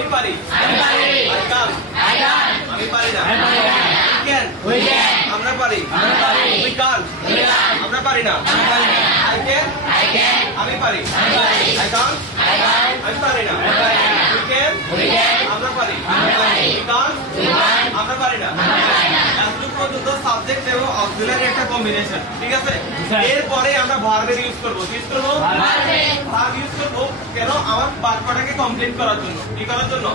আমি পারি I can't আমি পারি না we can আমরা পারি we can't আমরা পারি না I can আমি পারি I can't আমি পারি না we can আমরা পারি we can't আমরা পারি না এতটুকু পর্যন্ত সাবজেক্ট এবং অক্সিলারি একটা কম্বিনেশন ঠিক আছে এরপরে আমরা ভার্বের ইউজ করব ভার্ব ইউজ করব কেন আমার বাক্যটাকে কমপ্লিট করার জন্য কি করার জন্য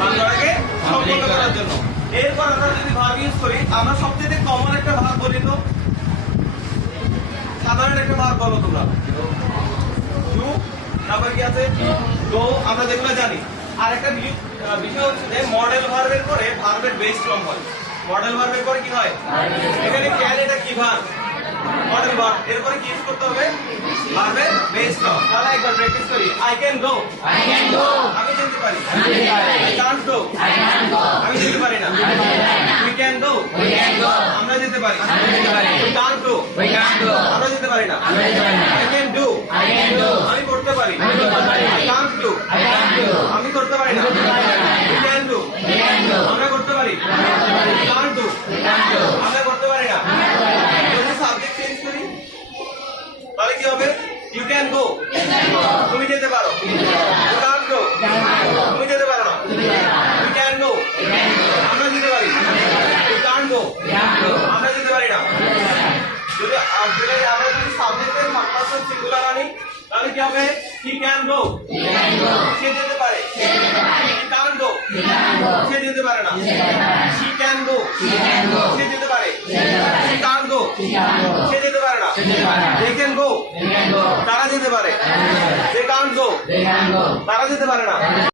বাক্যটাকে সম্পূর্ণ করার জন্য এরপর আমরা যদি ভার্ব ইউজ করি আমরা সবচেয়ে কমন একটা ভার্ব বলি তো সাধারণ একটা ভার্ব বলো তোমরা ডু তারপর কি আছে গো আমরা যেগুলো জানি আর একটা বিষয় হচ্ছে যে মডেল ভার্বের পরে ভার্বের বেস ফর্ম হয় মডেল ভার্বের পরে কি হয় এখানে ক্যান এটা কি ভার্ব মডেল ভার্ব এরপরে কি ইউজ করতে হবে ভার্বের বেস ফর্ম তাহলে একবার প্র্যাকটিস করি আই ক্যান গো আমি যেতে পারি আই কান্ট গো আমি যেতে পারি না উই ক্যান গো আমরা যেতে পারি উই কান্ট গো আমরা যেতে পারি না আই ক্যান ডু আমি করতে পারি আই কান্ট ডু আমি করতে পারি না উই ক্যান ডু আমরা করতে পারি উই কান্ট ডু আমরা করতে পারি না যদি সাবজেক্ট চেঞ্জ করি তাহলে কি হবে ইউ ক্যান গো তুমি যেতে পারো ইউ কান্ট গো তুমি যেতে পারো না ইউ ক্যান গো আমরা যেতে পারি ইউ কান্ট গো আমরা যেতে পারি না যদি আমরা যদি সাবজেক্টের ফার্স্ট পারসন সিঙ্গুলার আনি তাহলে কি হবে হি ক্যান গো সে যেতে পারে হি কান্ট গো সে যেতে পারে না শি ক্যান গো সে যেতে পারে শি কান্ট গো সে যেতে পারে না দে ক্যান গো তারা যেতে পারে দে কান্ট গো তারা যেতে পারে না